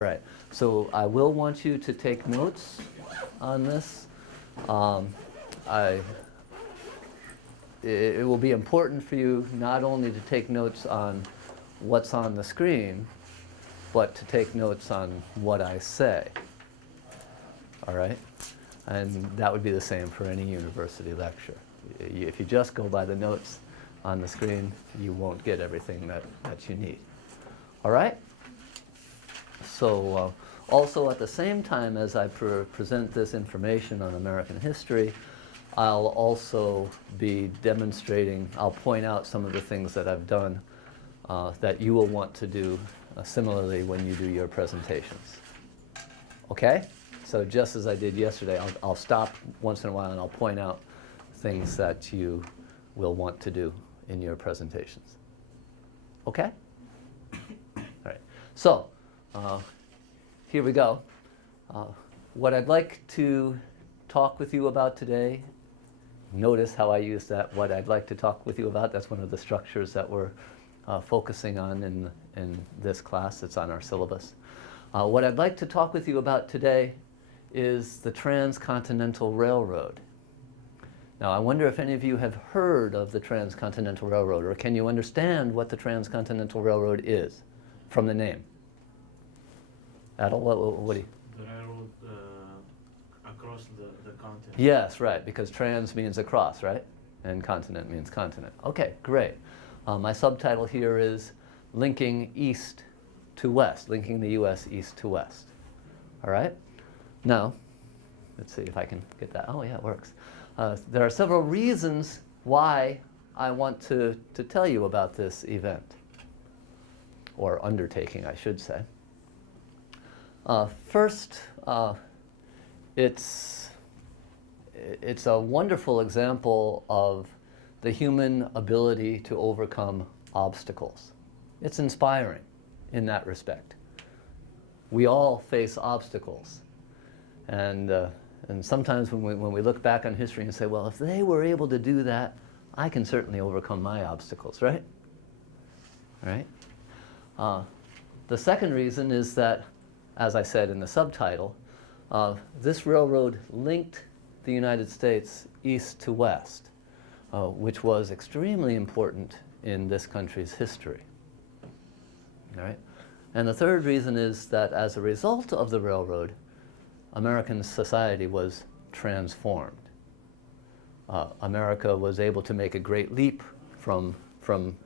Right. So I will want you to take notes on this. It will be important for you not only to take notes on what's on the screen, but to take notes on what I say. All right? And that would be the same for any university lecture. If you just go by the notes on the screen, you won't get everything that you need. All right? So also at the same time as I present this information on American history, I'll also be demonstrating, I'll point out some of the things that I've done that you will want to do similarly when you do your presentations. Okay? So just as I did yesterday, I'll stop once in a while and I'll point out things that you will want to do in your presentations. Okay? All right. So here we go. What I'd like to talk with you about today, notice how I use that, what I'd like to talk with you about. That's one of the structures that we're focusing on in this class. It's on our syllabus. What I'd like to talk with you about today is the Transcontinental Railroad. Now, I wonder if any of you have heard of the Transcontinental Railroad, or can you understand what the Transcontinental Railroad is from the name? Adel, what do you? The railroad across the continent. Yes, right, because trans means across, right? And continent means continent. Okay, great. My subtitle here is linking east to west, linking the U.S. east to west. All right? Now, let's see if I can get that. Oh, yeah, it works. There are several reasons why I want to tell you about this event, or undertaking, I should say. First, it's a wonderful example of the human ability to overcome obstacles. It's inspiring in that respect. We all face obstacles. And sometimes when we look back on history and say, well, if they were able to do that, I can certainly overcome my obstacles, right? Right? The second reason is that, as I said in the subtitle, this railroad linked the United States east to west, which was extremely important in this country's history. All right? And the third reason is that as a result of the railroad, American society was transformed. America was able to make a great leap from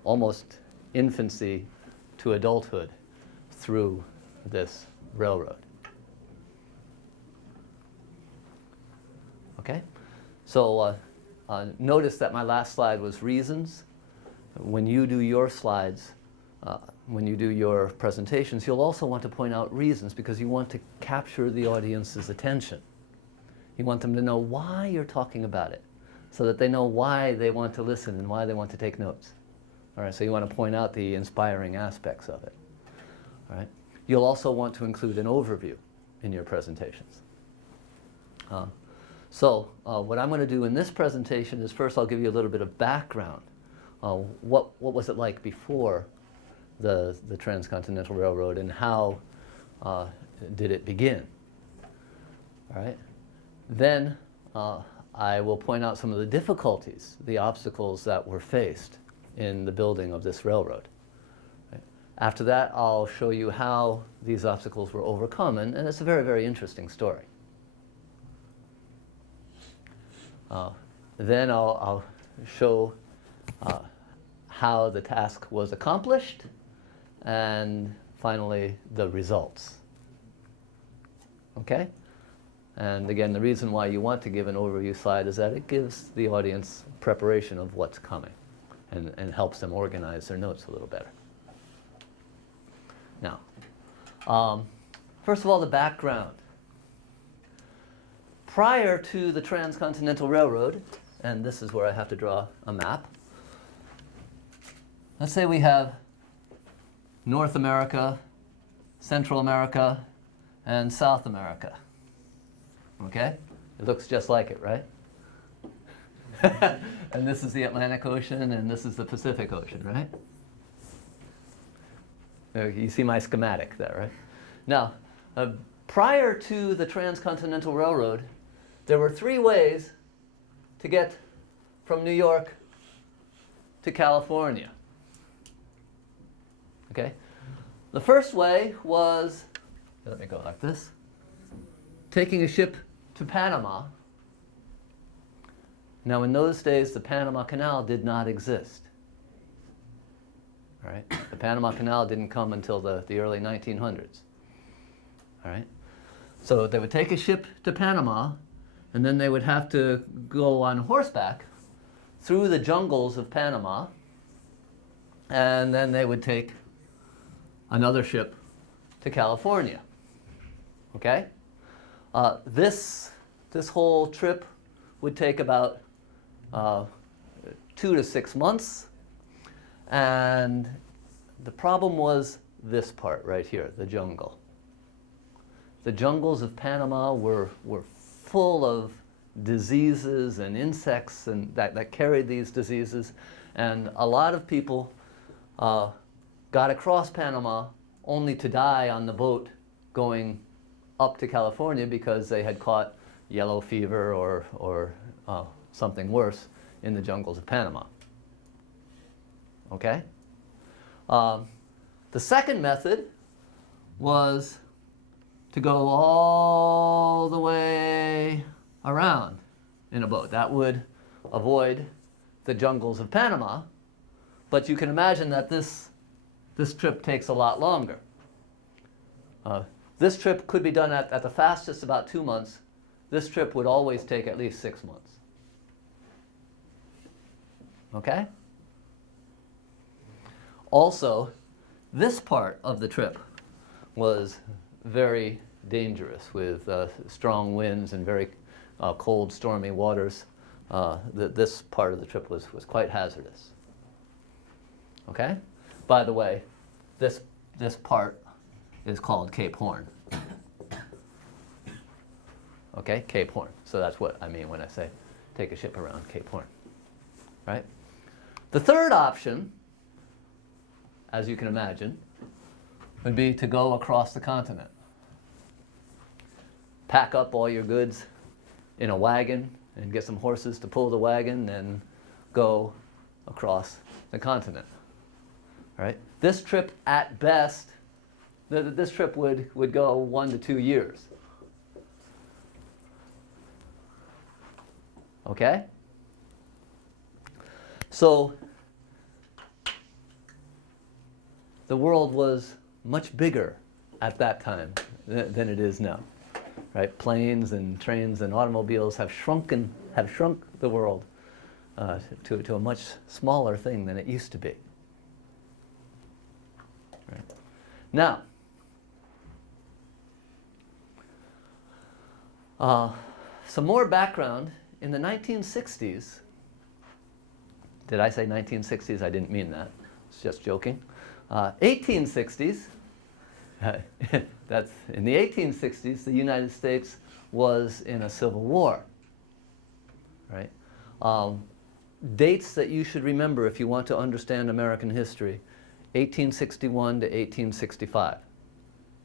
almost infancy to adulthood through this railroad. Okay? So notice that my last slide was reasons. When you do your slides, when you do your presentations, you'll also want to point out reasons because you want to capture the audience's attention. You want them to know why you're talking about it so that they know why they want to listen and why they want to take notes. All right, so you want to point out the inspiring aspects of it. All right. You'll also want to include an overview in your presentations. So what I'm going to do in this presentation is first I'll give you a little bit of background. What was it like before the Transcontinental Railroad and how did it begin? All right. Then I will point out some of the difficulties, the obstacles that were faced in the building of this railroad. Right. After that, I'll show you how these obstacles were overcome, and it's a very, very interesting story. Then I'll show how the task was accomplished, and finally, the results. Okay? And again, the reason why you want to give an overview slide is that it gives the audience preparation of what's coming and helps them organize their notes a little better. Now, first of all, the background. Prior to the Transcontinental Railroad, and this is where I have to draw a map, let's say we have North America, Central America, and South America. Okay? It looks just like it, right? And this is the Atlantic Ocean, and this is the Pacific Ocean, right? You see my schematic there, right? Now, Prior to the Transcontinental Railroad, there were 3 ways to get from New York to California. Okay? The first way was, let me go like this, taking a ship to Panama. Now, in those days, the Panama Canal did not exist. All right? The Panama Canal didn't come until the early 1900s. All right? So they would take a ship to Panama, and then they would have to go on horseback through the jungles of Panama, and then they would take another ship to California. Okay? This whole trip would take about 2 to 6 months, and the problem was this part right here, the jungle. The jungles of Panama were full of diseases and insects and that carried these diseases, and a lot of people got across Panama only to die on the boat going up to California because they had caught yellow fever or something worse in the jungles of Panama. Okay? The second method was to go all the way around in a boat. That would avoid the jungles of Panama, but you can imagine that this trip takes a lot longer. This trip could be done at the fastest about 2 months. This trip would always take at least 6 months. Okay? Also, this part of the trip was very dangerous with strong winds and very cold, stormy waters. This part of the trip was quite hazardous. Okay? By the way, this part is called Cape Horn. Okay? Cape Horn. So that's what I mean when I say take a ship around Cape Horn. Right? The third option, as you can imagine, would be to go across the continent. Pack up all your goods in a wagon and get some horses to pull the wagon and go across the continent. All right? This trip, at best, this trip would go 1 to 2 years. Okay? So, the world was much bigger at that time than it is now. Right? Planes and trains and automobiles have shrunk the world to a much smaller thing than it used to be. Right? Now, some more background. In the 1960s, did I say 1960s? I didn't mean that. It's just joking. 1860s, that's in the 1860s, the United States was in a civil war. Right? Dates that you should remember if you want to understand American history: 1861 to 1865.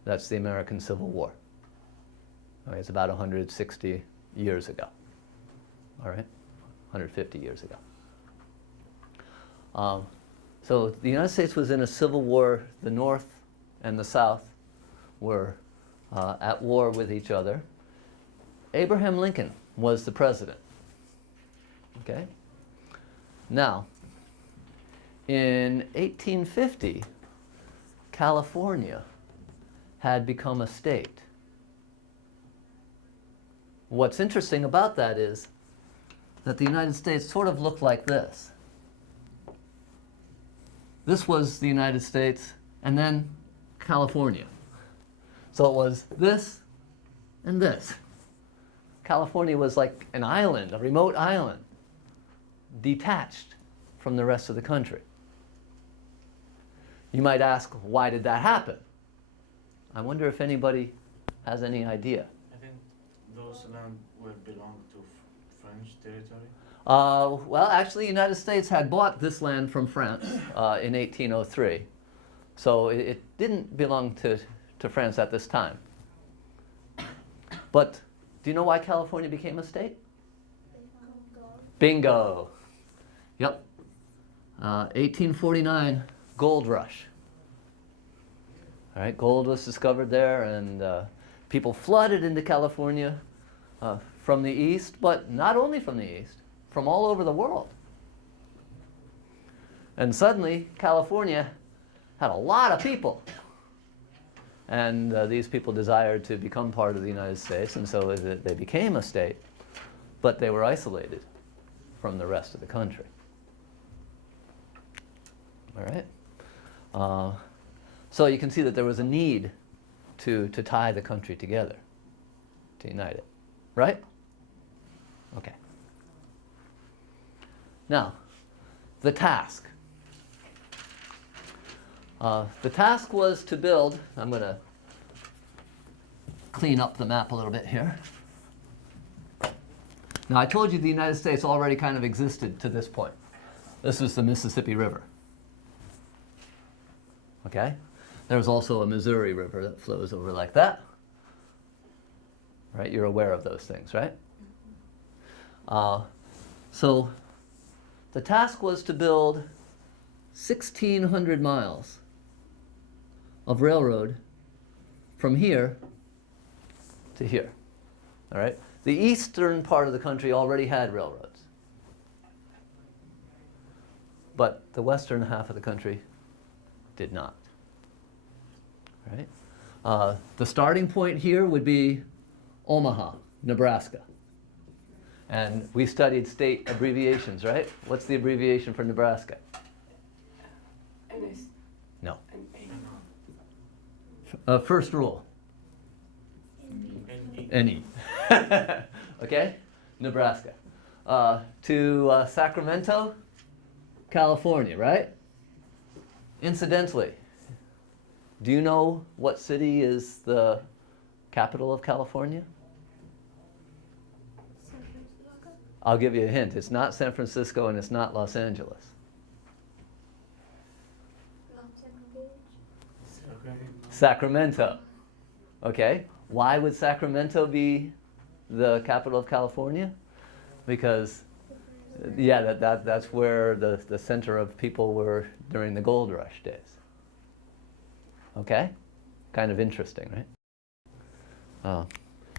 That's the American Civil War. Okay, it's about 160 years ago. All right? 150 years ago. So the United States was in a civil war. The North and the South were at war with each other. Abraham Lincoln was the president. Okay? Now, in 1850, California had become a state. What's interesting about that is that the United States sort of looked like this. This was the United States, and then California. So it was this and this. California was like an island, a remote island, detached from the rest of the country. You might ask, why did that happen? I wonder if anybody has any idea. I think those land would belong to French territory. Well, actually, the United States had bought this land from France in 1803. So it didn't belong to France at this time. But do you know why California became a state? Bingo. Yep. 1849, gold rush. All right, gold was discovered there, and people flooded into California from the east, but not only from the east, from all over the world. And suddenly, California had a lot of people. And these people desired to become part of the United States, and so they became a state, but they were isolated from the rest of the country. All right? So you can see that there was a need to tie the country together, to unite it. Right? Okay. Now, the task. The task was to build, I'm going to clean up the map a little bit here. Now, I told you the United States already kind of existed to this point. This was the Mississippi River. Okay? There's also a Missouri River that flows over like that. Right? You're aware of those things, right? So the task was to build 1,600 miles of railroad from here to here. All right? The eastern part of the country already had railroads. But the western half of the country did not. Right? The starting point here would be Omaha, Nebraska. And we studied state abbreviations, right? What's the abbreviation for Nebraska? NS. No. NA. First rule. NE. NE. Okay? Nebraska. To Sacramento, California, right? Incidentally, do you know what city is the capital of California? San Francisco? I'll give you a hint. It's not San Francisco and it's not Los Angeles. Sacramento. Okay? Why would Sacramento be the capital of California? Because, yeah, that's where the center of people were during the gold rush days. Okay? Kind of interesting, right?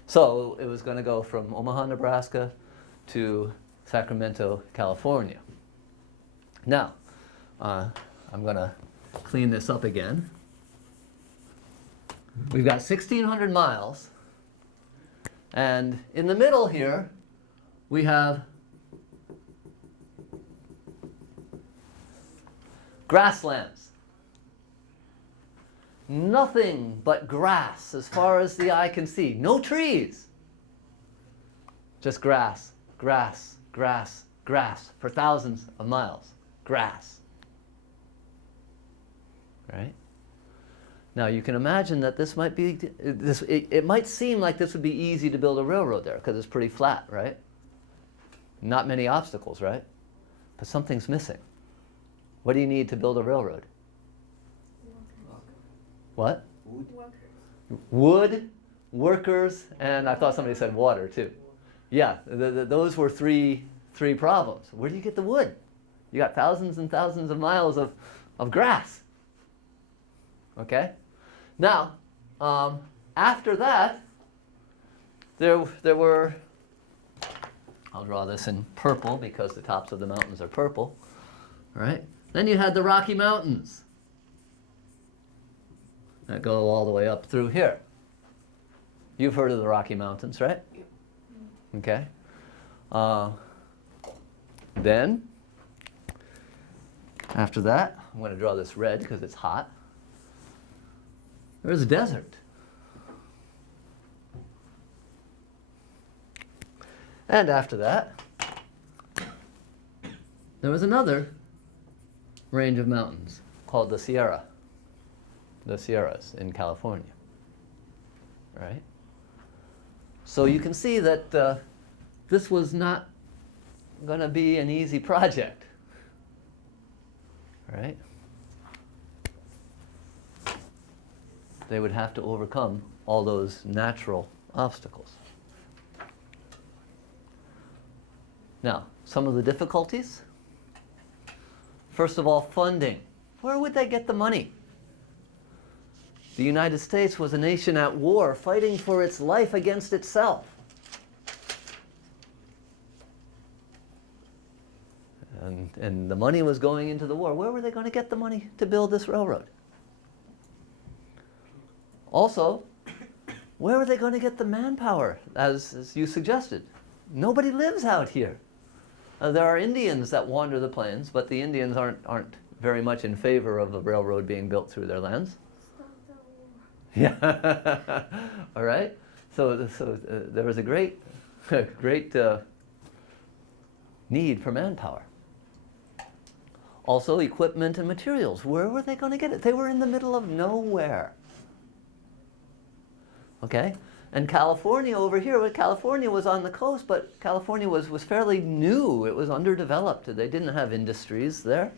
So it was going to go from Omaha, Nebraska to Sacramento, California. Now, I'm going to clean this up again. We've got 1,600 miles, and in the middle here, we have grasslands. Nothing but grass as far as the eye can see. No trees. Just grass, grass, grass, grass for thousands of miles. Grass. Right? Now you can imagine that this might be, it might seem like this would be easy to build a railroad there because it's pretty flat, right? Not many obstacles, right? But something's missing. What do you need to build a railroad? What? Wood, workers, and I thought somebody said water too. Yeah, those were three problems. Where do you get the wood? You got thousands and thousands of miles of grass. Okay? Now, after that, there were, I'll draw this in purple because the tops of the mountains are purple. All right? Then you had the Rocky Mountains that go all the way up through here. You've heard of the Rocky Mountains, right? Okay. Then, after that, I'm going to draw this red because it's hot. There's a desert. And after that, there was another range of mountains called the Sierras in California. Right? So you can see that this was not going to be an easy project. Right? They would have to overcome all those natural obstacles. Now, some of the difficulties. First of all, funding. Where would they get the money? The United States was a nation at war, fighting for its life against itself. And the money was going into the war. Where were they going to get the money to build this railroad? Also, where were they going to get the manpower, as you suggested? Nobody lives out here. There are Indians that wander the plains, but the Indians aren't very much in favor of a railroad being built through their lands. Yeah. All right. So there was a great need for manpower. Also, equipment and materials. Where were they going to get it? They were in the middle of nowhere. Okay? And California over here, well, California was on the coast, but California was fairly new. It was underdeveloped. They didn't have industries there.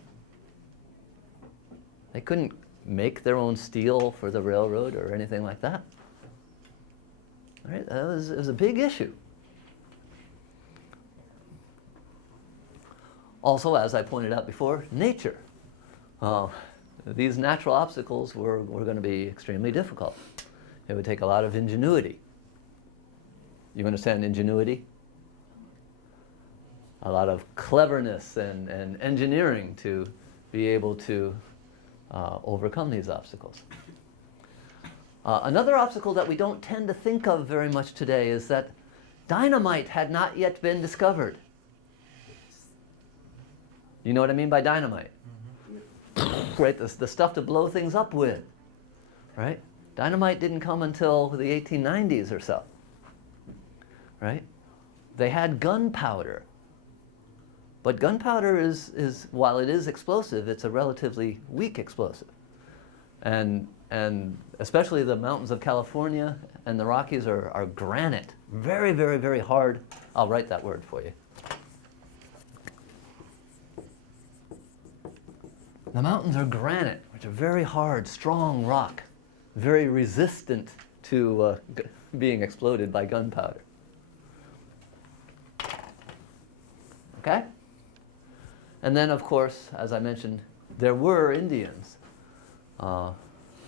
They couldn't make their own steel for the railroad or anything like that. All right? It was a big issue. Also, as I pointed out before, nature. These natural obstacles were going to be extremely difficult. It would take a lot of ingenuity. You understand ingenuity? A lot of cleverness and engineering to be able to overcome these obstacles. Another obstacle that we don't tend to think of very much today is that dynamite had not yet been discovered. You know what I mean by dynamite? Mm-hmm. Right, the stuff to blow things up with, right? Dynamite didn't come until the 1890s or so, right? They had gunpowder. But gunpowder is while it is explosive, it's a relatively weak explosive. And especially the mountains of California and the Rockies are granite. Very, very, very hard. I'll write that word for you. The mountains are granite, which are very hard, strong rock, very resistant to being exploded by gunpowder. Okay? And then, of course, as I mentioned, there were Indians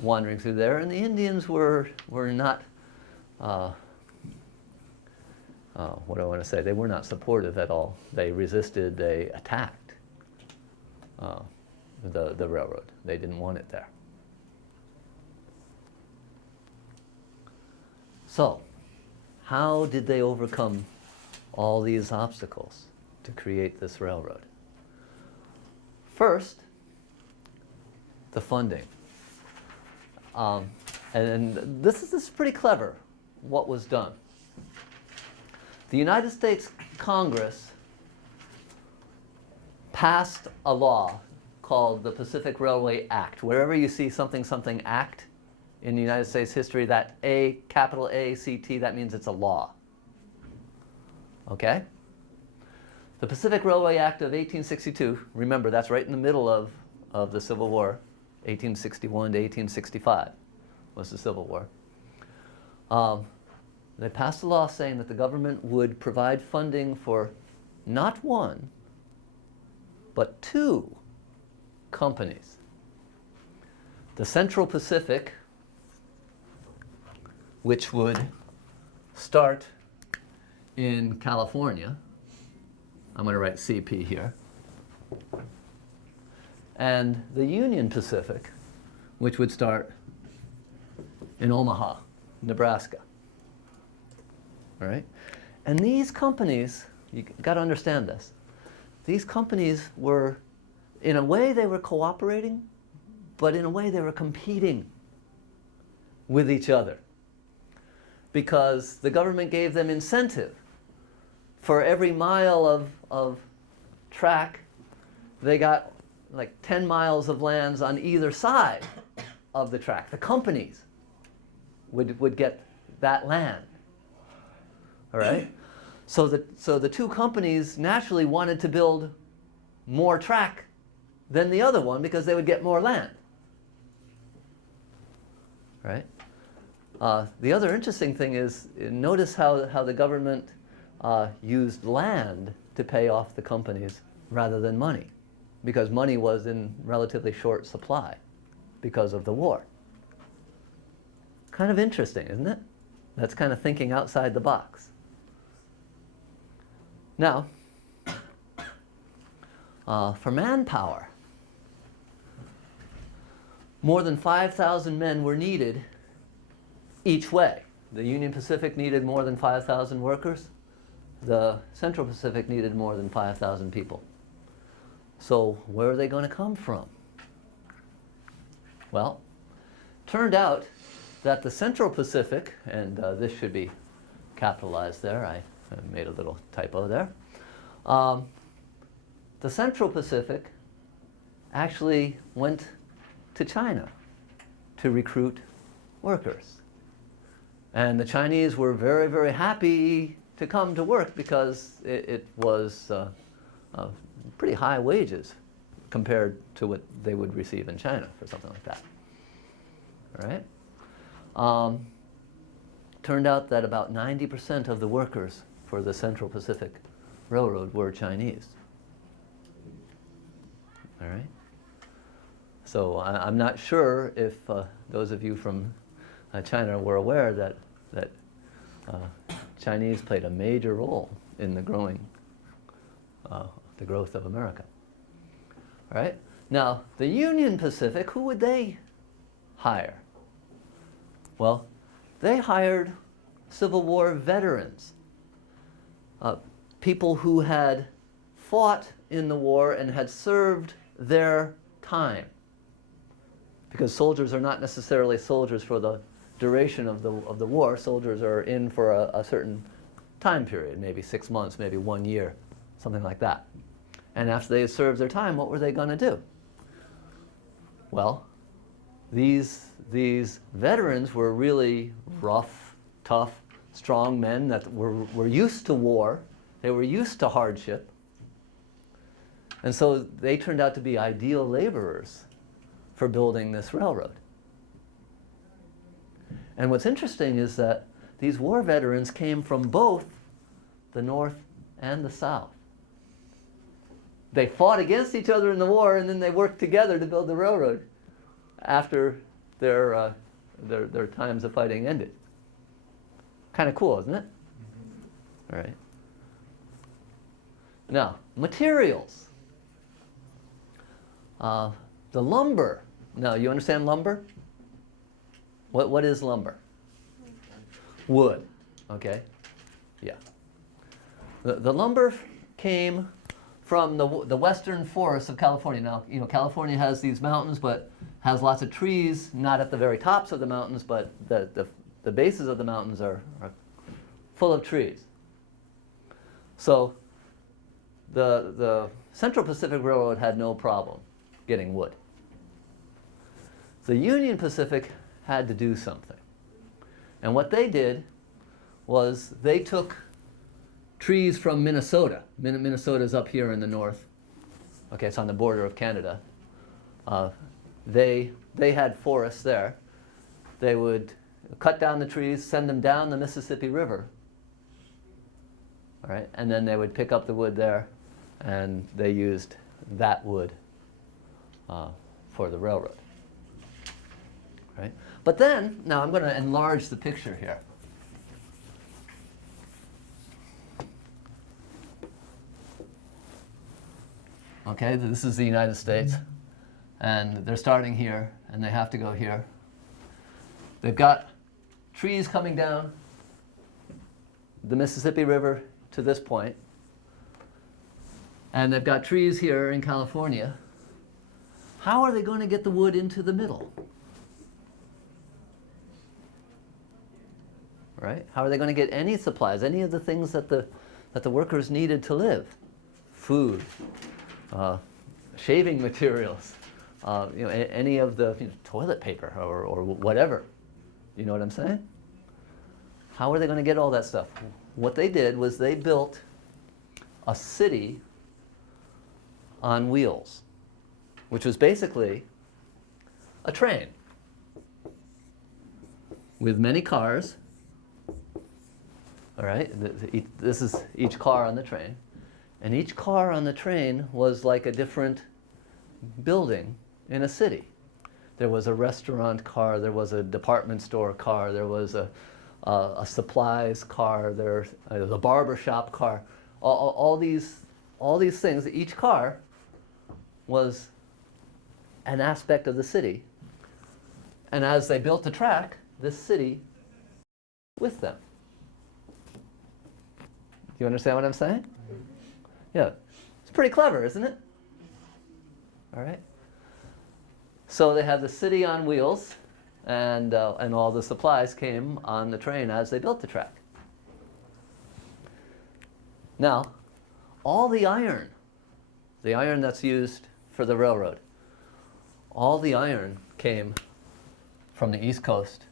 wandering through there, and the Indians were not, what do I want to say? They were not supportive at all. They resisted, they attacked the railroad. They didn't want it there. So, how did they overcome all these obstacles to create this railroad? First, the funding. And this is pretty clever, what was done. The United States Congress passed a law called the Pacific Railway Act. Wherever you see something Act in the United States history, that A, capital A-C-T, that means it's a law. Okay? The Pacific Railway Act of 1862, remember that's right in the middle of the Civil War, 1861 to 1865 was the Civil War. They passed a law saying that the government would provide funding for not one, but two companies. The Central Pacific, which would start in California. I'm going to write CP here. And the Union Pacific, which would start in Omaha, Nebraska. All right? And these companies, you got to understand this, these companies were, in a way they were cooperating, but in a way they were competing with each other. Because the government gave them incentive. For every mile of track, they got like 10 miles of lands on either side of the track. The companies would get that land. All right? So the two companies naturally wanted to build more track than the other one because they would get more land. Right? The other interesting thing is, notice how the government used land to pay off the companies rather than money, because money was in relatively short supply because of the war. Kind of interesting, isn't it? That's kind of thinking outside the box. Now, for manpower, more than 5,000 men were needed each way. The Union Pacific needed more than 5,000 workers. The Central Pacific needed more than 5,000 people. So where are they going to come from? Well, turned out that the Central Pacific, and this should be capitalized there, I made a little typo there. The Central Pacific actually went to China to recruit workers. And the Chinese were very, very happy to come to work because it was pretty high wages compared to what they would receive in China for something like that. All right? Turned out that about 90% of the workers for the Central Pacific Railroad were Chinese. All right? So I'm not sure if those of you from China were aware that Chinese played a major role in the growth of America. All right? Now, the Union Pacific, who would they hire? Well, they hired Civil War veterans, people who had fought in the war and had served their time. Because soldiers are not necessarily soldiers for the duration of the war. Soldiers are in for a certain time period, maybe 6 months, maybe 1 year, something like that. And after they had served their time, what were they going to do? Well, these veterans were really rough, tough, strong men that were used to war. They were used to hardship. And so they turned out to be ideal laborers for building this railroad. And what's interesting is that these war veterans came from both the North and the South. They fought against each other in the war, and then they worked together to build the railroad after their times of fighting ended. Kind of cool, isn't it? All right. Now, materials. The lumber. Now, you understand lumber? What is lumber? Wood. Okay. Yeah. The lumber came from the western forests of California. Now, you know, California has these mountains, but has lots of trees, not at the very tops of the mountains, but the bases of the mountains are full of trees. So the Central Pacific Railroad had no problem getting wood. The Union Pacific had to do something. And what they did was they took trees from Minnesota. Minnesota's up here in the north. Okay, it's on the border of Canada. They had forests there. They would cut down the trees, send them down the Mississippi River. All right, and then they would pick up the wood there, and they used that wood for the railroad. Right? But then, now I'm going to enlarge the picture here. Okay, this is the United States, and they're starting here, and they have to go here. They've got trees coming down the Mississippi River to this point, and they've got trees here in California. How are they going to get the wood into the middle? Right? How are they going to get any supplies, any of the things that the workers needed to live? Food, shaving materials, any of the toilet paper or whatever. You know what I'm saying? How are they going to get all that stuff? What they did was they built a city on wheels, which was basically a train. with many cars. All right, this is each car on the train. And each car on the train was like a different building in a city. There was a restaurant car, there was a department store car, there was a supplies car, there was a barber shop car. All these things, each car was an aspect of the city. And as they built the track, this city with them. Do you understand what I'm saying? Yeah. It's pretty clever, isn't it? All right. So they had the city on wheels, and all the supplies came on the train as they built the track. Now, all the iron that's used for the railroad, all the iron came from the East Coast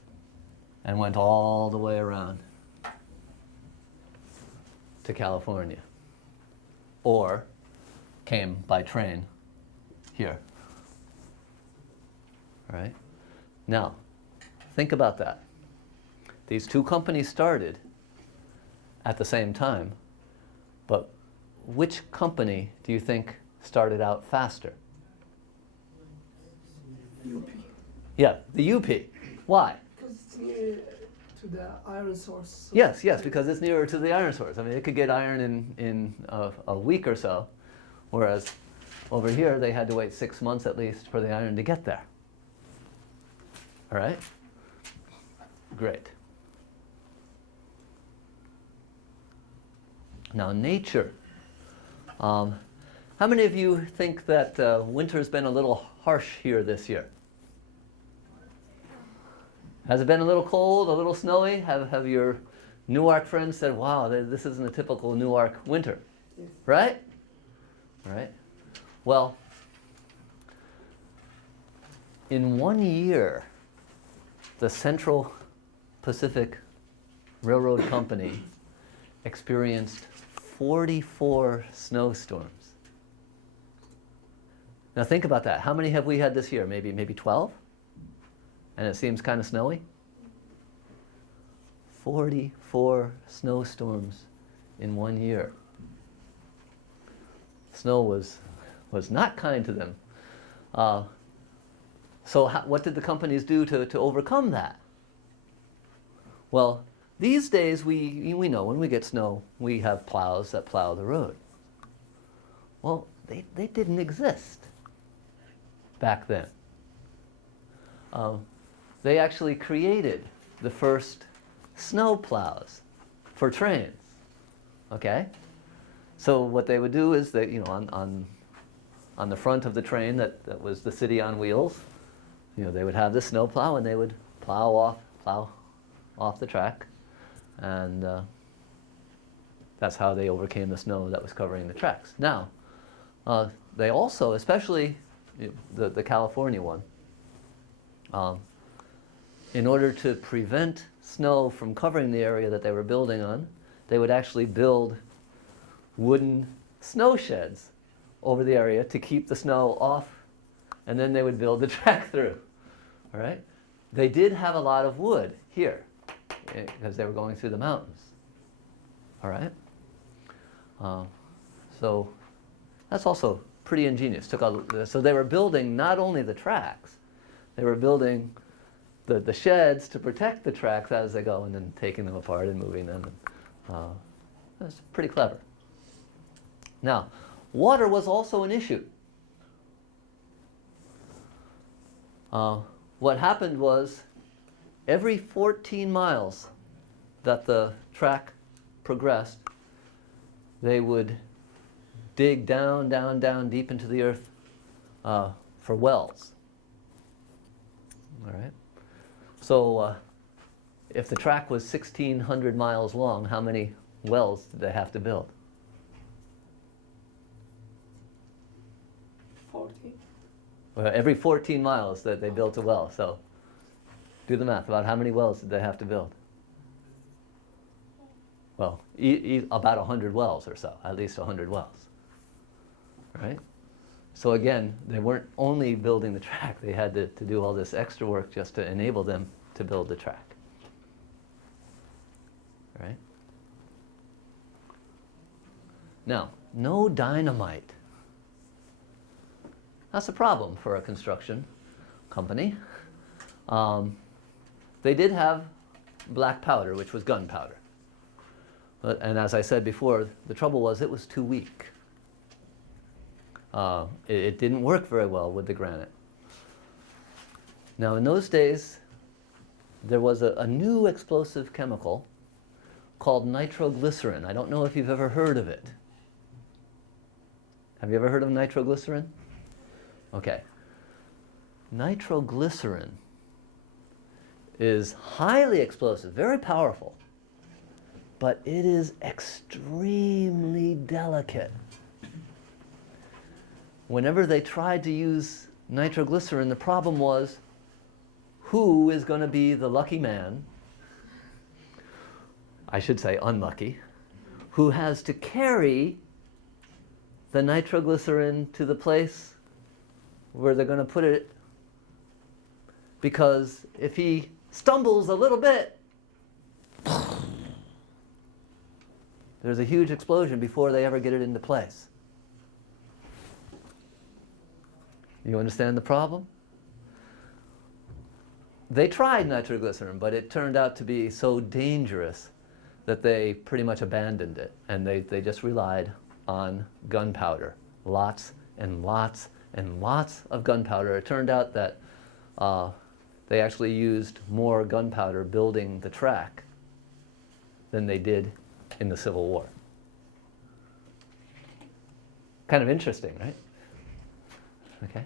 and went all the way around to California, or came by train here. All right? Now, think about that. These two companies started at the same time, but which company do you think started out faster? UP. Yeah, the UP. Why? Because it's near to the iron source. So Yes, because it's nearer to the iron source. I mean, it could get iron in a week or so, whereas over here they had to wait 6 months at least for the iron to get there. All right? Great. Now, nature. How many of you think that winter's been a little harsh here this year? Has it been a little cold, a little snowy? Have your Newark friends said, wow, this isn't a typical Newark winter, right? Right? Well, in 1 year, the Central Pacific Railroad Company experienced 44 snowstorms. Now think about that. How many have we had this year? Maybe 12? And it seems kind of snowy? 44 snowstorms in 1 year. Snow was not kind to them. So what did the companies do to overcome that? Well, these days we know when we get snow, we have plows that plow the road. Well, they didn't exist back then. They actually created the first snow plows for trains. Okay? So what they would do is that, on the front of the train that was the city on wheels, they would have the snow plow and they would plow off the track, and that's how they overcame the snow that was covering the tracks. Now, they also, especially the California one, in order to prevent snow from covering the area that they were building on, they would actually build wooden snow sheds over the area to keep the snow off, and then they would build the track through. All right? They did have a lot of wood here because they were going through the mountains. All right? So that's also pretty ingenious. So they were building not only the tracks, they were building the sheds to protect the tracks as they go, and then taking them apart and moving them. That's pretty clever. Now, water was also an issue. What happened was, every 14 miles that the track progressed, they would dig down deep into the earth for wells. All right? So if the track was 1,600 miles long, how many wells did they have to build? 40. Well, every 14 miles that they built a well. So do the math. About how many wells did they have to build? Well, about 100 wells or so, at least 100 wells. Right? So again, they weren't only building the track, they had to do all this extra work just to enable them to build the track. Now, no dynamite. That's a problem for a construction company. They did have black powder, which was gunpowder. And as I said before, the trouble was it was too weak. It didn't work very well with the granite. Now, in those days, there was a new explosive chemical called nitroglycerin. I don't know if you've ever heard of it. Have you ever heard of nitroglycerin? Okay. Nitroglycerin is highly explosive, very powerful, but it is extremely delicate. Whenever they tried to use nitroglycerin, the problem was, who is going to be the lucky man, I should say unlucky, who has to carry the nitroglycerin to the place where they're going to put it? Because if he stumbles a little bit, there's a huge explosion before they ever get it into place. You understand the problem? They tried nitroglycerin, but it turned out to be so dangerous that they pretty much abandoned it, and they just relied on gunpowder. Lots and lots and lots of gunpowder. It turned out that they actually used more gunpowder building the track than they did in the Civil War. Kind of interesting, right? Okay.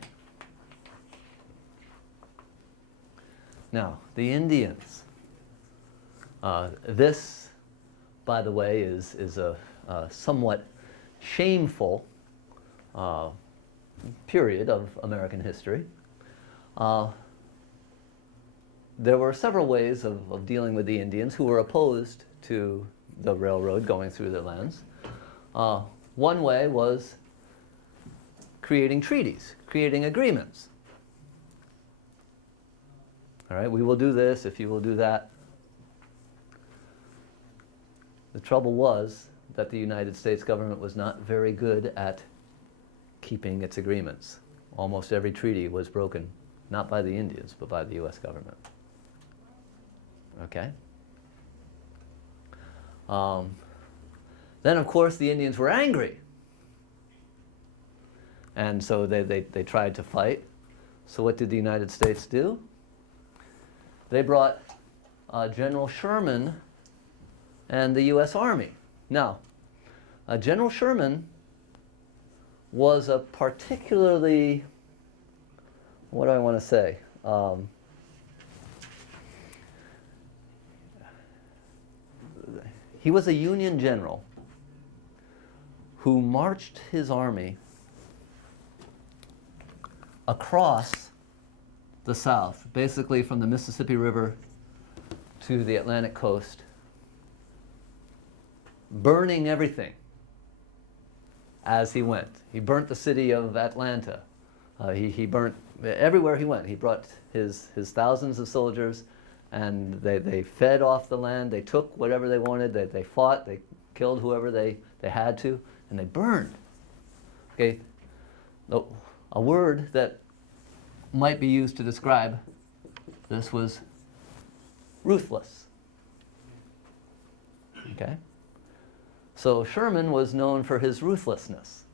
Now, the Indians. This, by the way, is a somewhat shameful period of American history. There were several ways of dealing with the Indians who were opposed to the railroad going through their lands. One way was creating treaties, creating agreements. All right, we will do this if you will do that. The trouble was that the United States government was not very good at keeping its agreements. Almost every treaty was broken, not by the Indians, but by the US government. Okay? Then, of course, the Indians were angry. And so they tried to fight. So what did the United States do? They brought General Sherman and the US Army. Now, General Sherman was a particularly, what do I want to say? He was a Union general who marched his army across the South, basically from the Mississippi River to the Atlantic coast, burning everything as he went. He burnt the city of Atlanta. He burnt everywhere he went. He brought his thousands of soldiers, and they fed off the land. They took whatever they wanted. They fought. They killed whoever they had to, and they burned. Okay, a word that might be used to describe this was ruthless. Okay? So Sherman was known for his ruthlessness.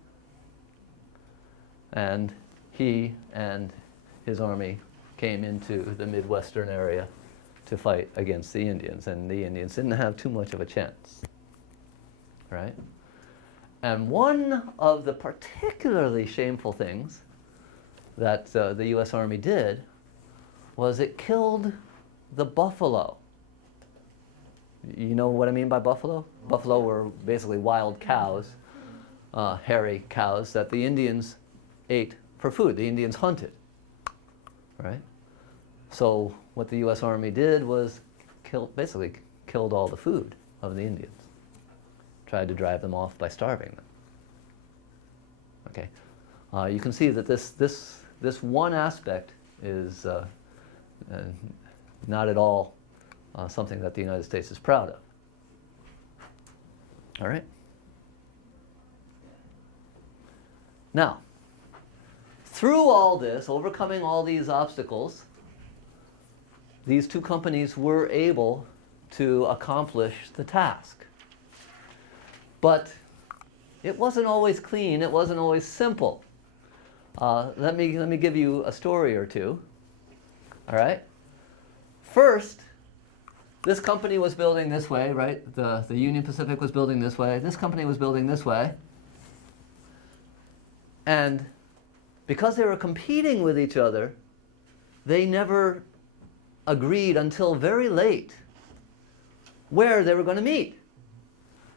And he and his army came into the Midwestern area to fight against the Indians, and the Indians didn't have too much of a chance. Right? And one of the particularly shameful things that the US Army did was it killed the buffalo. You know what I mean by buffalo? Buffalo were basically wild cows, hairy cows that the Indians ate for food. The Indians hunted, right? So what the US Army did was basically killed all the food of the Indians. Tried to drive them off by starving them. Okay, you can see that this one aspect is not at all something that the United States is proud of. All right? Now, through all this, overcoming all these obstacles, these two companies were able to accomplish the task. But it wasn't always clean, it wasn't always simple. Let me give you a story or two. All right? First, this company was building this way, right? The Union Pacific was building this way. This company was building this way. And because they were competing with each other, they never agreed until very late where they were going to meet.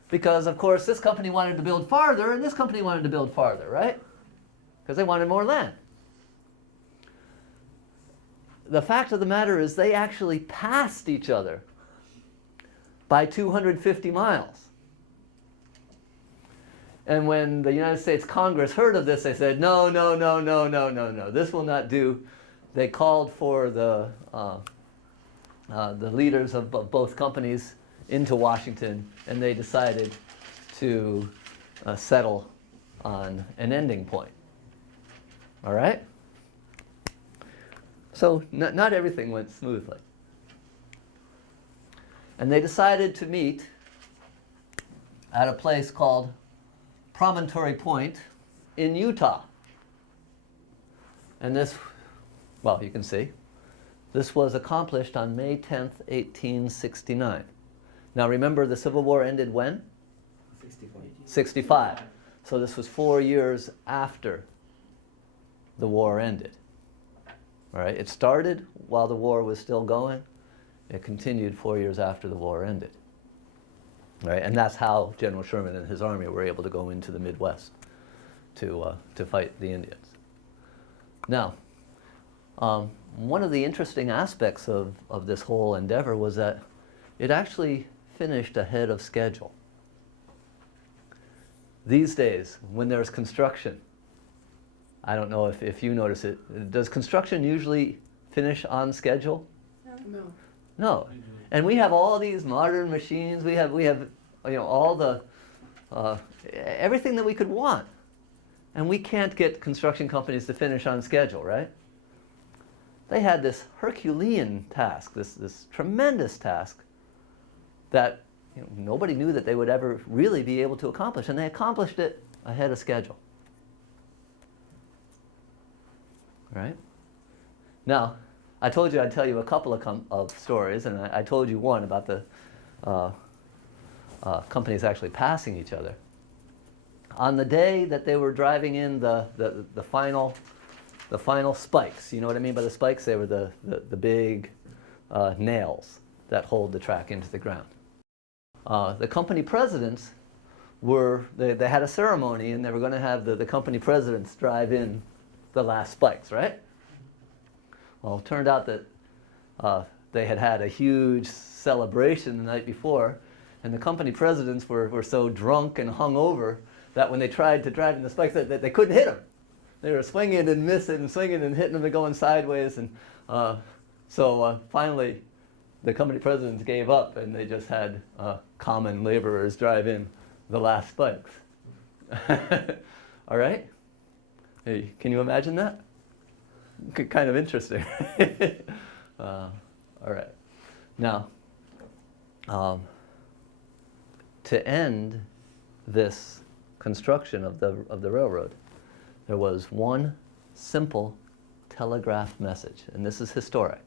Because, of course, this company wanted to build farther, and this company wanted to build farther, right? Because they wanted more land. The fact of the matter is they actually passed each other by 250 miles. And when the United States Congress heard of this, they said, no, no, no, no, no, no, no, this will not do. They called for the leaders of both companies into Washington, and they decided to settle on an ending point. All right? So not everything went smoothly. And they decided to meet at a place called Promontory Point in Utah. And this, well, you can see, this was accomplished on May 10th, 1869. Now remember, the Civil War ended when? 65. So this was 4 years after the war ended. All right, it started while the war was still going. It continued 4 years after the war ended. All right, and that's how General Sherman and his army were able to go into the Midwest to fight the Indians. Now, one of the interesting aspects of this whole endeavor was that it actually finished ahead of schedule. These days, when there's construction, I don't know if you notice it, does construction usually finish on schedule? No. No. And we have all these modern machines, we have all the, everything that we could want. And we can't get construction companies to finish on schedule, right? They had this Herculean task, this tremendous task that nobody knew that they would ever really be able to accomplish, and they accomplished it ahead of schedule. Right? Now, I told you I'd tell you a couple of stories, and I told you one about the companies actually passing each other. On the day that they were driving in the final spikes, you know what I mean by the spikes? They were the big nails that hold the track into the ground. The company presidents they had a ceremony, and they were going to have the company presidents drive in the last spikes, right? Well, it turned out that they had a huge celebration the night before, and the company presidents were so drunk and hungover that when they tried to drive in the spikes, that they couldn't hit them. They were swinging and missing and swinging and hitting them and going sideways, and so finally the company presidents gave up, and they just had common laborers drive in the last spikes. All right? Hey, can you imagine that? Kind of interesting. All right. Now, to end this construction of the railroad, there was one simple telegraph message, and this is historic.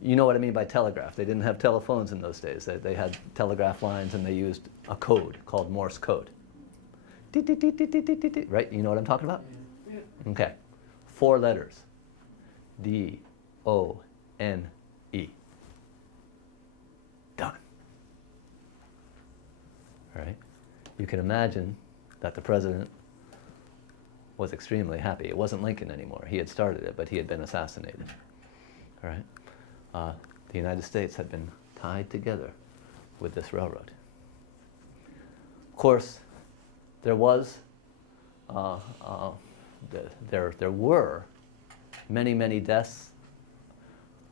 You know what I mean by telegraph. They didn't have telephones in those days. They had telegraph lines, and they used a code called Morse code. Right? You know what I'm talking about? Yeah. Okay. 4 letters. D-O-N-E. Done. All right? You can imagine that the president was extremely happy. It wasn't Lincoln anymore. He had started it, but he had been assassinated. All right? The United States had been tied together with this railroad. Of course, there was, there were many deaths,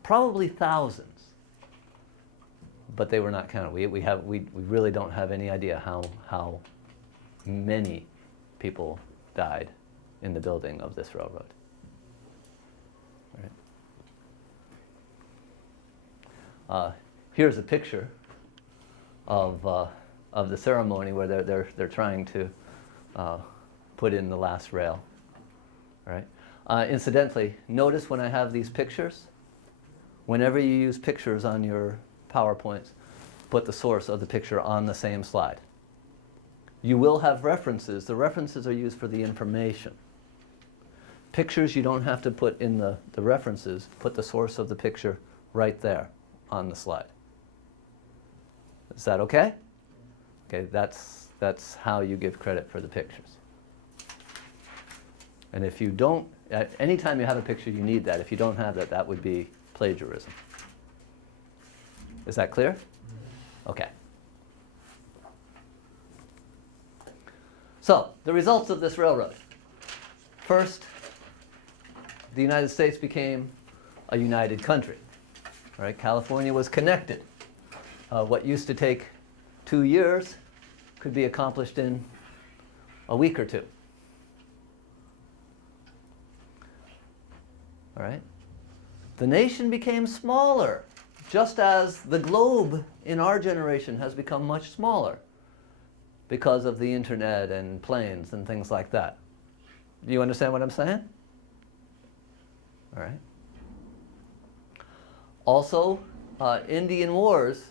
probably thousands, but they were not counted. We really don't have any idea how many people died in the building of this railroad. Right. Here's a picture of the ceremony where they're trying to put in the last rail. Right. Incidentally, notice when I have these pictures, whenever you use pictures on your PowerPoints, put the source of the picture on the same slide. You will have references. The references are used for the information. Pictures you don't have to put in the references. Put the source of the picture right there on the slide. Is that okay? Okay, that's how you give credit for the pictures. And if you don't, anytime you have a picture, you need that. If you don't have that, that would be plagiarism. Is that clear? Okay. So, the results of this railroad. First, the United States became a united country. Right? California was connected. What used to take 2 years could be accomplished in a week or two. All right? The nation became smaller, just as the globe in our generation has become much smaller because of the internet and planes and things like that. Do you understand what I'm saying? All right. Also, Indian wars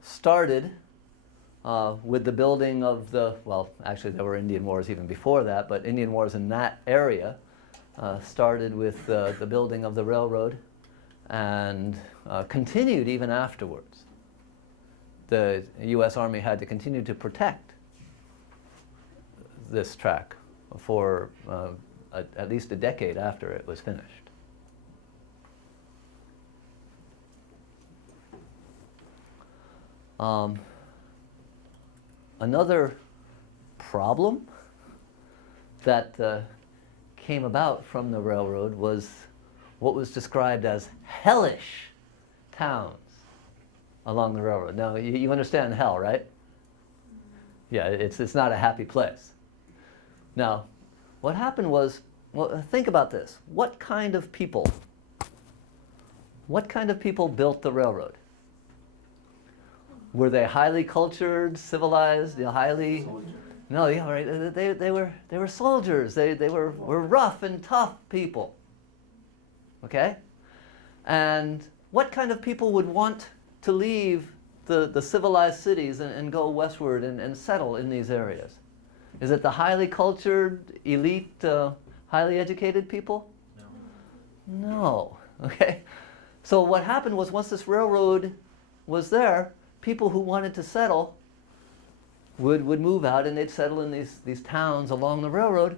started with the building of well, actually there were Indian wars even before that, but Indian wars in that area started with the building of the railroad and continued even afterwards. The U.S. Army had to continue to protect this track for at least a decade after it was finished. Another problem that came about from the railroad was what was described as hellish towns along the railroad. Now, you understand hell, right? Yeah, it's not a happy place. Now, what happened was, well, think about this. What kind of people built the railroad? Were they highly cultured, civilized, highly? Soldier. No, yeah, right. They were soldiers. They were rough and tough people. Okay? And what kind of people would want to leave the civilized cities and go westward and settle in these areas? Is it the highly cultured, elite, highly educated people? No. No. Okay? So what happened was once this railroad was there, people who wanted to settle would move out and they'd settle in these towns along the railroad,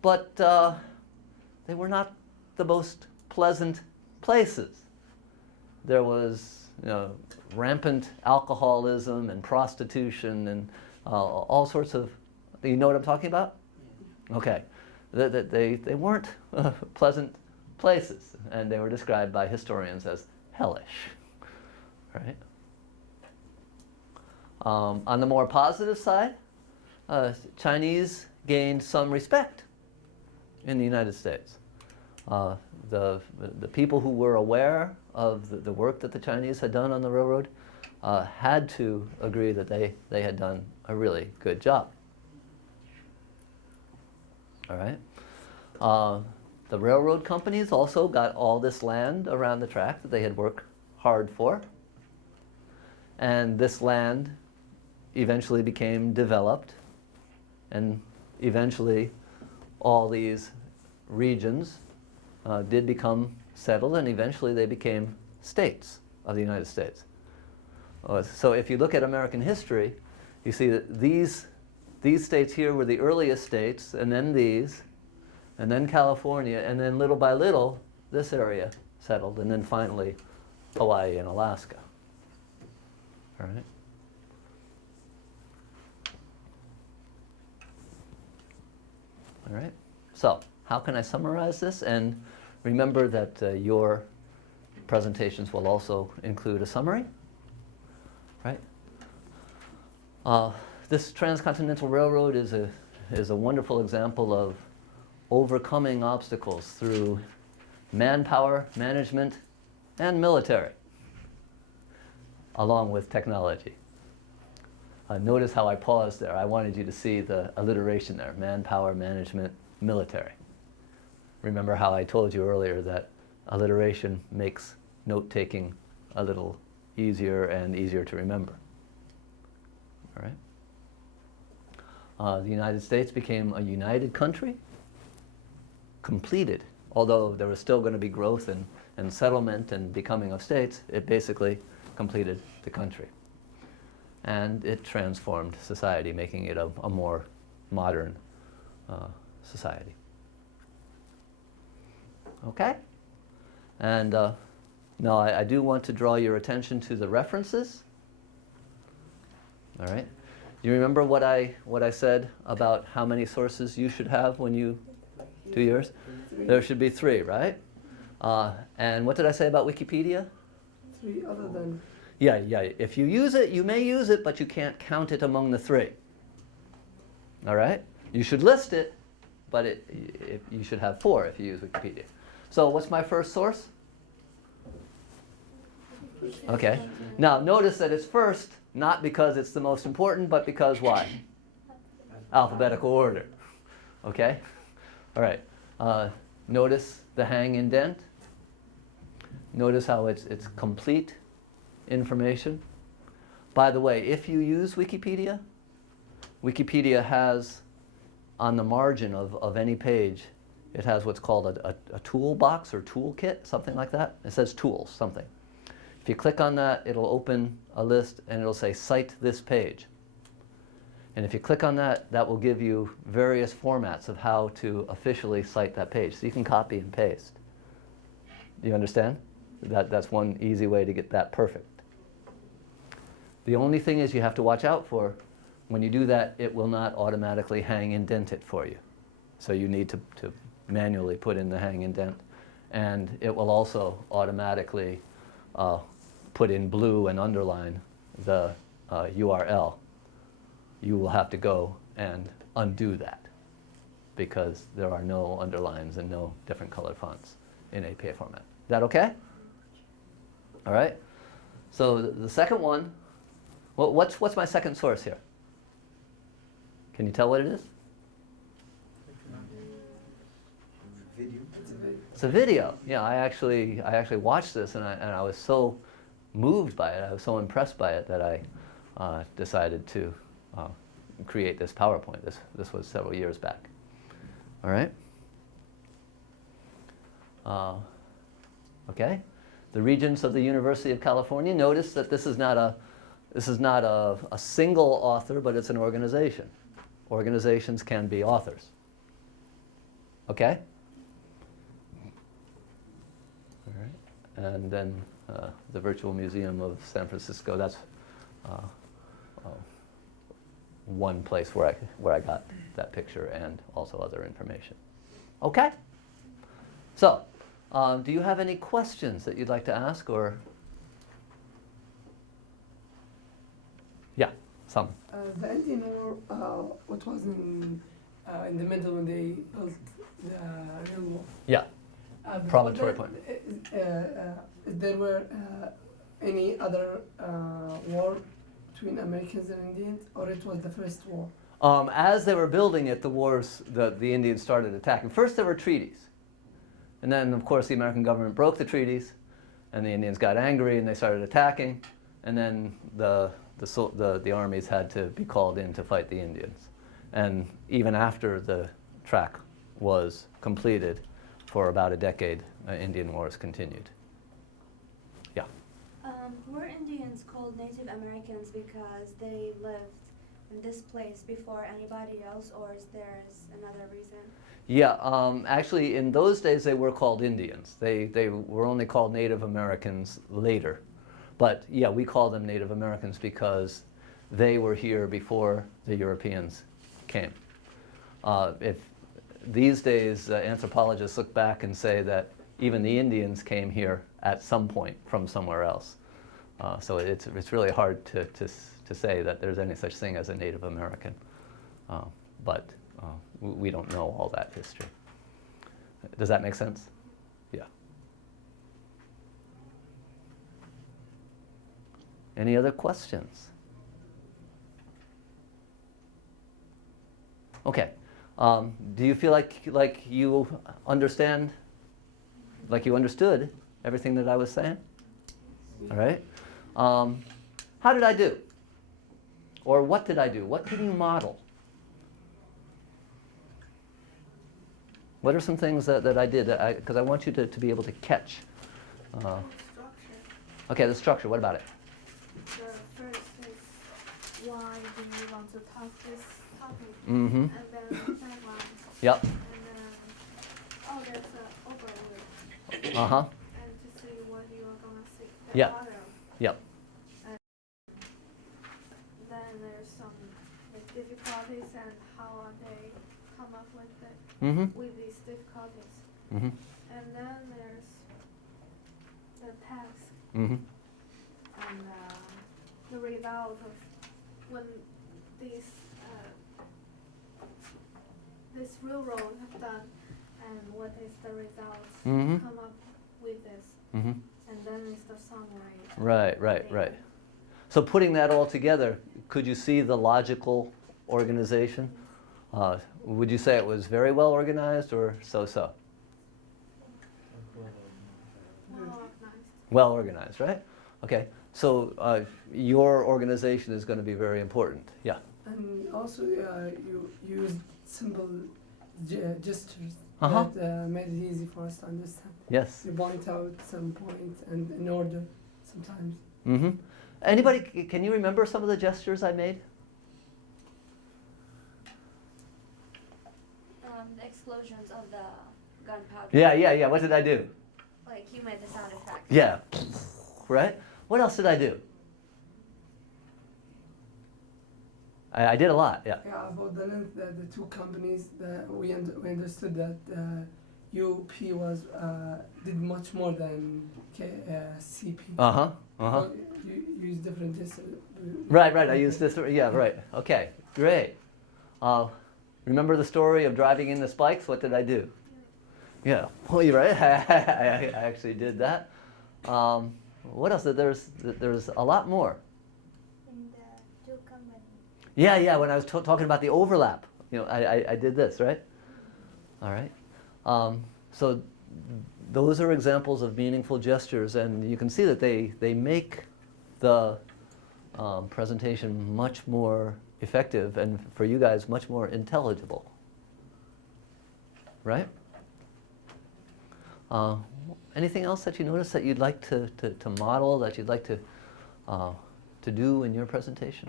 but they were not the most pleasant places. There was rampant alcoholism and prostitution and all sorts of, you know what I'm talking about? Okay. They weren't pleasant places, and they were described by historians as hellish. Right? On the more positive side, Chinese gained some respect in the United States. The people who were aware of the work that the Chinese had done on the railroad had to agree that they had done a really good job. All right. The railroad companies also got all this land around the track that they had worked hard for. And this land eventually became developed, and eventually all these regions did become settled, and eventually they became states of the United States. So if you look at American history, you see that these states here were the earliest states, and then these, and then California, and then little by little this area settled, and then finally Hawaii and Alaska. All right. All right. So, how can I summarize this? And remember that your presentations will also include a summary. Right. This Transcontinental Railroad is is a wonderful example of overcoming obstacles through manpower, management, and military, along with technology. Notice how I paused there. I wanted you to see the alliteration there, manpower, management, military. Remember how I told you earlier that alliteration makes note-taking a little easier and easier to remember. All right? The United States became a united country, completed. Although there was still going to be growth and settlement and becoming of states, it basically completed the country. And it transformed society, making it a more modern society. Okay? And now I do want to draw your attention to the references. All right? You remember what I said about how many sources you should have when you do yours? There should be 3, right? And what did I say about Wikipedia? 3 other than. Yeah. If you use it, you may use it, but you can't count it among the 3. All right? You should list it, but you should have 4 if you use Wikipedia. So what's my first source? Okay. Now notice that it's first, not because it's the most important, but because why? Alphabetical order. Okay? All right. Notice the hang indent. Notice how it's complete information. By the way, if you use Wikipedia, Wikipedia has on the margin of any page, it has what's called a toolbox or toolkit, something like that. It says tools, something. If you click on that, it'll open a list and it'll say cite this page. And if you click on that, that will give you various formats of how to officially cite that page. So you can copy and paste. Do you understand? That's one easy way to get that perfect. The only thing is you have to watch out for, when you do that, it will not automatically hang indent it for you. So you need to manually put in the hang indent. And it will also automatically put in blue and underline the URL. You will have to go and undo that because there are no underlines and no different colored fonts in APA format. Is that okay? All right. So the second one, what's my second source here? Can you tell what it is? Video. It's a video. Yeah, I actually watched this and I was so moved by it. I was so impressed by it that I decided to create this PowerPoint. This was several years back. All right. Okay. The Regents of the University of California. Notice that this is not a single author, but it's an organization. Organizations can be authors. Okay. All right. And then the Virtual Museum of San Francisco. That's one place where I got that picture and also other information. Okay? So, do you have any questions that you'd like to ask or? Yeah, some. The Indian War, what was in the middle when they built the real war? Yeah, Before Promontory that, Point. There were any other war between Americans and Indians, or it was the first war? As they were building it, the Indians started attacking. First there were treaties. And then, of course, the American government broke the treaties, and the Indians got angry, and they started attacking. And then the armies had to be called in to fight the Indians. And even after the track was completed, for about a decade, Indian wars continued. Yeah? Were Indians called Native Americans because they lived in this place before anybody else, or is there another reason? Yeah, actually in those days they were called Indians. They were only called Native Americans later. But yeah, we call them Native Americans because they were here before the Europeans came. If these days anthropologists look back and say that even the Indians came here at some point from somewhere else. So it's really hard to say that there's any such thing as a Native American. But We don't know all that history. Does that make sense? Yeah. Any other questions? Okay. Do you feel like you understand, like you understood everything that I was saying? All right. How did I do? Or what did I do? What can you model? What are some things that I did? Because I want you to be able to catch. Structure. Okay, the structure. What about it? The first is why do you want to talk this topic? Mm-hmm. And then the third one. Yep. And then there's an overview. Uh-huh. And to see what you are gonna see. Yeah. Model. Yep. Then there's some like difficulties and how they come up with Mm-hmm. with these difficulties. Mm-hmm. And then there's the task Mm-hmm. and the result of when these this railroad have done and what is the result. Mm-hmm. Come up with this. Mm-hmm. And then it's the summary. Right. So putting that all together, could you see the logical organization? Would you say it was very well organized or so-so? Well organized. Well organized, right? Okay. So your organization is going to be very important. Yeah. And also, you used simple gestures Uh-huh. that made it easy for us to understand. Yes. You point out some points and in order sometimes. Mm-hmm. Anybody, can you remember some of the gestures I made? The explosions of the gunpowder. Yeah. What did I do? Like you made the sound effect. Yeah. Right? What else did I do? I did a lot, yeah. Yeah, about the length, the two companies, we understood that UP was did much more than CP. Uh-huh. So you use different gestures. Right, I used this, yeah, right. Okay, great. Remember the story of driving in the spikes? What did I do? Yeah, well, you're right. I actually did that. What else? There's a lot more. In the two companies. Yeah, when I was talking about the overlap, I did this, right? All right. So those are examples of meaningful gestures, and you can see that they make the presentation much more effective and for you guys much more intelligible. Right? Anything else that you notice that you'd like to model, that you'd like to do in your presentation?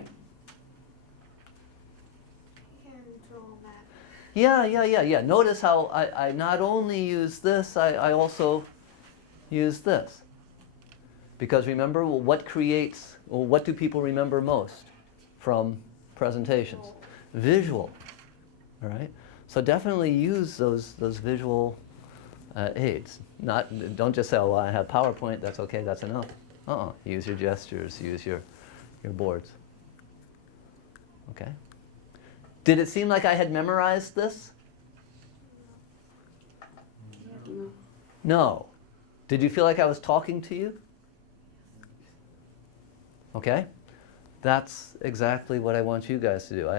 You can draw a map. Yeah. Notice how I not only use this, I also use this. Because remember, what do people remember most from presentations? Visual, all right? So definitely use those visual aids. Don't just say, oh, well, I have PowerPoint, that's okay, that's enough. Use your gestures, use your boards. Okay. Did it seem like I had memorized this? No. Did you feel like I was talking to you? Okay. That's exactly what I want you guys to do.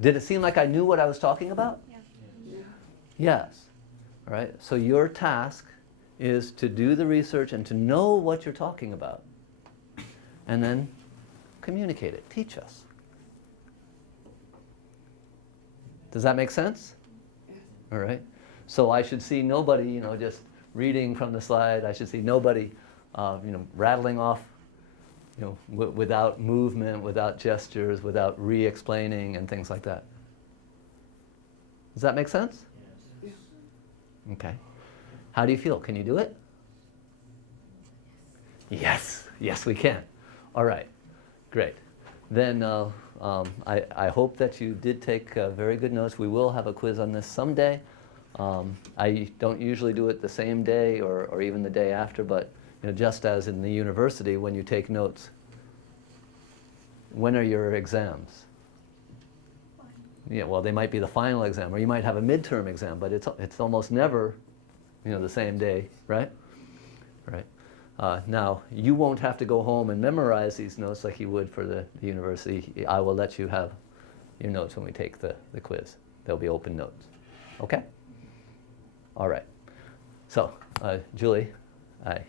Did it seem like I knew what I was talking about? Yeah. Yes. All right. So your task is to do the research and to know what you're talking about. And then communicate it. Teach us. Does that make sense? Yes. All right. So I should see nobody, just reading from the slide. I should see nobody, rattling off, without movement, without gestures, without re-explaining and things like that. Does that make sense? Yes. Okay. How do you feel? Can you do it? Yes, we can. All right, great. Then I hope that you did take very good notes. We will have a quiz on this someday. I don't usually do it the same day or even the day after, but just as in the university when you take notes. When are your exams? yeah, well, they might be the final exam, or you might have a midterm exam, but it's almost never, the same day, right? Right. Now, you won't have to go home and memorize these notes like you would for the university. I will let you have your notes when we take the quiz. They'll be open notes. Okay? All right. So, Julie, I